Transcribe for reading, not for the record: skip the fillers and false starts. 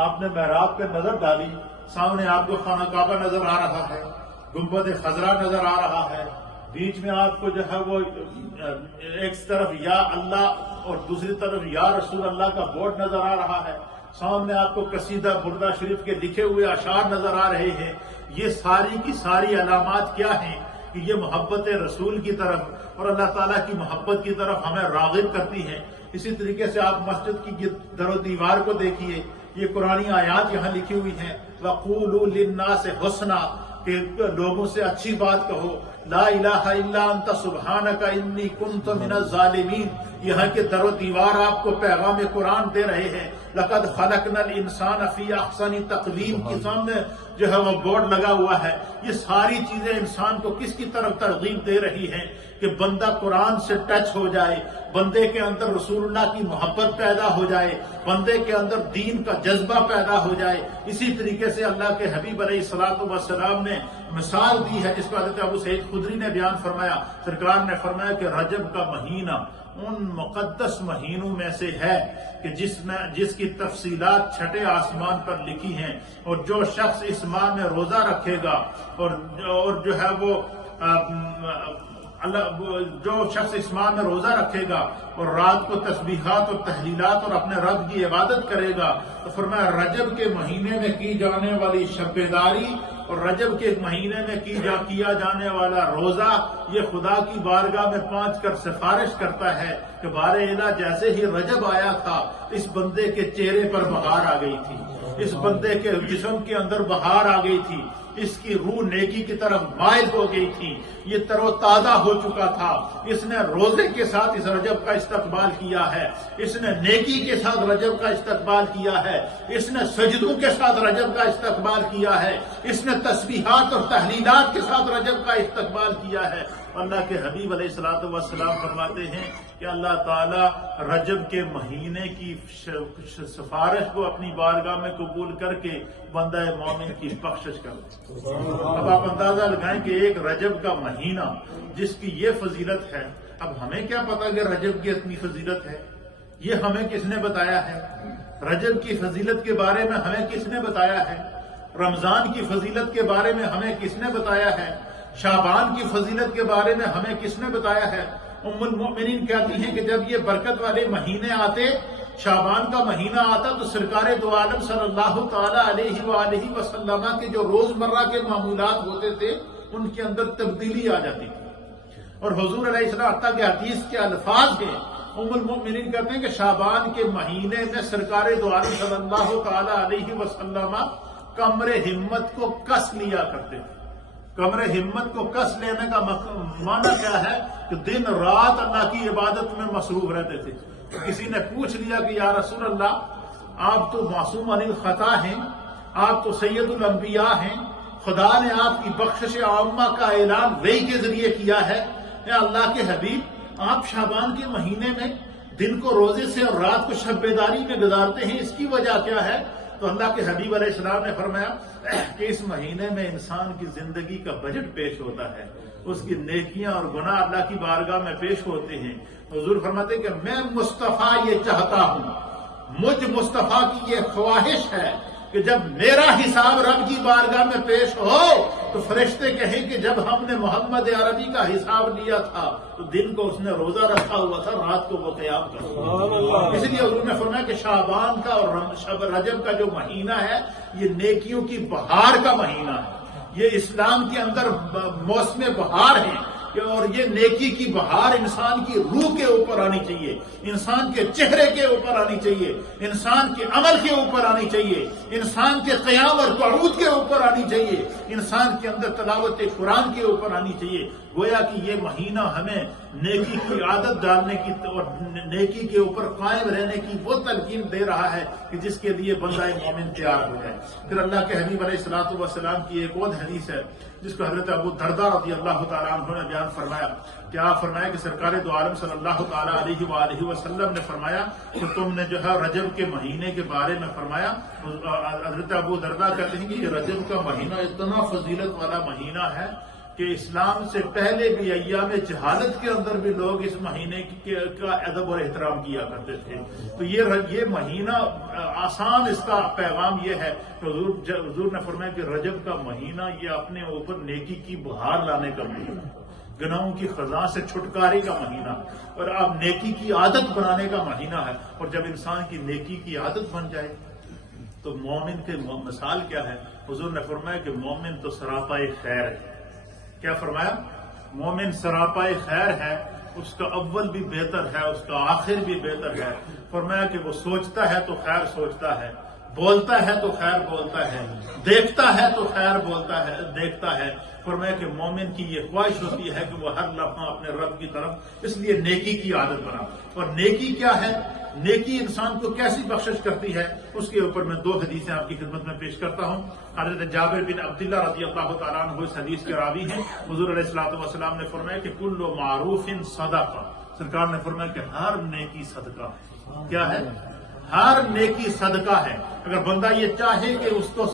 آپ نے محراب پہ نظر ڈالی، سامنے آپ کو خانہ کعبہ نظر آ رہا ہے، گنبد خضرا نظر آ رہا ہے، بیچ میں آپ کو جو ہے وہ ایک طرف یا اللہ اور دوسری طرف یا رسول اللہ کا بورڈ نظر آ رہا ہے، سامنے آپ کو قصیدہ بردہ شریف کے لکھے ہوئے اشعار نظر آ رہے ہیں۔ یہ ساری کی ساری علامات کیا ہیں کہ یہ محبت رسول کی طرف اور اللہ تعالیٰ کی محبت کی طرف ہمیں راغب کرتی ہیں۔ اسی طریقے سے آپ مسجد کی در و دیوار کو دیکھیے، یہ قرآنی آیات یہاں لکھی ہوئی ہیں، وَقُولُوا لِلنَّاسِ حُسْنًا، کہ لوگوں سے اچھی بات کہو، لا الہ الا انت سبحانک انی کنت من الظالمین۔ یہاں کے در و دیوار آپ کو پیغام قرآن دے رہے ہیں، لقد خلقنا الانسان فی احسن تقویم کے سامنے جو ہے وہ بورڈ لگا ہوا ہے۔ یہ ساری چیزیں انسان کو کس کی طرف ترغیب دے رہی ہیں کہ بندہ قرآن سے ٹچ ہو جائے، بندے کے اندر رسول اللہ کی محبت پیدا ہو جائے، بندے کے اندر دین کا جذبہ پیدا ہو جائے۔ اسی طریقے سے اللہ کے حبیب علیہ الصلوۃ والسلام نے مثال دی ہے، جس کو حضرت ابو سعید خدری نے بیان فرمایا، سرکار نے فرمایا کہ رجب کا مہینہ ان مقدس مہینوں میں سے ہے کہ جس کی تفصیلات چھٹے آسمان پر لکھی ہیں، اور جو شخص اس ماہ میں روزہ رکھے گا اور جو ہے وہ جو شخص اس ماہ میں روزہ رکھے گا اور رات کو تسبیحات اور تحلیلات اور اپنے رب کی عبادت کرے گا، تو فرمایا رجب کے مہینے میں کی جانے والی شب بیداری اور رجب کے مہینے میں کیا جانے والا روزہ یہ خدا کی بارگاہ میں پہنچ کر سفارش کرتا ہے کہ بار الہ جیسے ہی رجب آیا تھا اس بندے کے چہرے پر بہار آ گئی تھی، اس بندے کے جسم کے اندر بہار آ گئی تھی، اس کی روح نیکی کی طرف مائل ہو گئی تھی، یہ تر و تازہ ہو چکا تھا۔ اس نے روزے کے ساتھ اس رجب کا استقبال کیا ہے، اس نے نیکی کے ساتھ رجب کا استقبال کیا ہے، اس نے سجدوں کے ساتھ رجب کا استقبال کیا ہے، اس نے تسبیحات اور تحلیلات کے ساتھ رجب کا استقبال کیا ہے۔ اللہ کے حبیب علیہ الصلوۃ والسلام فرماتے ہیں کہ اللہ تعالیٰ رجب کے مہینے کی سفارش کو اپنی بارگاہ میں قبول کر کے بندہ مومن کی بخشش کرتے۔ اب آپ اندازہ لگائیں کہ ایک رجب کا مہینہ جس کی یہ فضیلت ہے، اب ہمیں کیا پتا کہ رجب کی اتنی فضیلت ہے؟ یہ ہمیں کس نے بتایا ہے؟ رجب کی فضیلت کے بارے میں ہمیں کس نے بتایا ہے؟ رمضان کی فضیلت کے بارے میں ہمیں کس نے بتایا ہے؟ شعبان کی فضیلت کے بارے میں ہمیں کس نے بتایا ہے؟ ام المؤمنین کہتی ہیں کہ جب یہ برکت والے مہینے آتے، شعبان کا مہینہ آتا، تو سرکار دو عالم صلی اللہ تعالی علیہ وآلہ وسلم کے جو روزمرہ کے معمولات ہوتے تھے ان کے اندر تبدیلی آ جاتی تھی، اور حضور علیہ السلام حتیٰ کہ حدیث کے الفاظ ہیں، ام المؤمنین کہتے ہیں کہ شعبان کے مہینے میں سرکار دو عالم صلی اللہ تعالی علیہ وسلم کمر ہمت کو کس لیا کرتے تھے۔ کمر ہمت کو کس لینے کا معنی کیا ہے کہ دن رات اللہ کی عبادت میں مصروف رہتے تھے۔ کسی نے پوچھ لیا کہ یا رسول اللہ، آپ تو معصوم عن الخطا ہیں، آپ تو سید الانبیاء ہیں، خدا نے آپ کی بخشش عامہ کا اعلان وحی کے ذریعے کیا ہے، اے اللہ کے حبیب آپ شعبان کے مہینے میں دن کو روزے سے اور رات کو شب بیداری میں گزارتے ہیں، اس کی وجہ کیا ہے؟ تو اللہ کے حبیب علیہ السلام نے فرمایا کہ اس مہینے میں انسان کی زندگی کا بجٹ پیش ہوتا ہے، اس کی نیکیاں اور گناہ اللہ کی بارگاہ میں پیش ہوتے ہیں۔ حضور فرماتے ہیں کہ میں مصطفیٰ یہ چاہتا ہوں، مجھ مصطفیٰ کی یہ خواہش ہے کہ جب میرا حساب رب کی بارگاہ میں پیش ہو تو فرشتے کہیں کہ جب ہم نے محمد عربی کا حساب لیا تھا تو دن کو اس نے روزہ رکھا ہوا تھا، رات کو وہ قیام کرتا۔ اس لیے حضور نے فرمایا کہ شعبان کا اور رجب کا جو مہینہ ہے یہ نیکیوں کی بہار کا مہینہ ہے، یہ اسلام کے اندر موسم بہار ہے، اور یہ نیکی کی بہار انسان کی روح کے اوپر آنی چاہیے، انسان کے چہرے کے اوپر آنی چاہیے، انسان کے عمل کے اوپر آنی چاہیے، انسان کے قیام اور قعود کے اوپر آنی چاہیے، انسان کے اندر تلاوت قرآن کے اوپر آنی چاہیے۔ گویا کہ یہ مہینہ ہمیں نیکی کی عادت ڈالنے کی اور نیکی کے اوپر قائم رہنے کی وہ تلقین دے رہا ہے کہ جس کے لیے بندہ مومن تیار ہو جائے۔ پھر اللہ کے حبیب علیہ الصلوۃ والسلام کی ایک اور حدیث ہے جس کو حضرت ابو درداء رضی اللہ تعالیٰ عنہ نے بیان فرمایا کہ آپ فرمایا کہ سرکار دو عالم صلی اللہ تعالیٰ علیہ وآلہ وسلم نے فرمایا کہ تم نے جو ہے رجب کے مہینے کے بارے میں فرمایا۔ حضرت ابو درداء کہتے ہیں کہ یہ رجب کا مہینہ اتنا فضیلت والا مہینہ ہے کہ اسلام سے پہلے بھی ایام جہالت کے اندر بھی لوگ اس مہینے کا ادب اور احترام کیا کرتے تھے. تو یہ مہینہ آسان، اس کا پیغام یہ ہے کہ حضور نے فرمایا کہ رجب کا مہینہ یہ اپنے اوپر نیکی کی بہار لانے کا مہینہ، گناہوں کی خزاں سے چھٹکارے کا مہینہ، اور اب نیکی کی عادت بنانے کا مہینہ ہے. اور جب انسان کی نیکی کی عادت بن جائے تو مومن کے مثال کیا ہے؟ حضور نے فرمایا کہ مومن تو سراپائے خیر ہے. کیا فرمایا؟ مومن سراپائے خیر ہے، اس کا اول بھی بہتر ہے، اس کا آخر بھی بہتر ہے. فرمایا کہ وہ سوچتا ہے تو خیر سوچتا ہے، بولتا ہے تو خیر بولتا ہے، دیکھتا ہے تو خیر بولتا ہے دیکھتا ہے. فرمایا کہ مومن کی یہ خواہش ہوتی ہے کہ وہ ہر لمحہ اپنے رب کی طرف، اس لیے نیکی کی عادت بنا. اور نیکی کیا ہے؟ نیکی انسان کو کیسی بخشش کرتی ہے، اس کے اوپر میں 2 حدیثیں آپ کی خدمت میں پیش کرتا ہوں. حضرت جابر بن عبداللہ رضی اللہ تعالیٰ عنہ اس حدیث کے راوی ہیں. حضور علیہ الصلوۃ والسلام نے فرمایا کہ کل معروف صدقہ. سرکار نے فرمایا کہ ہر نیکی صدقہ. کیا ہے؟ ہر نیکی صدقہ ہے. اگر بندہ یہ چاہے کہ اس کو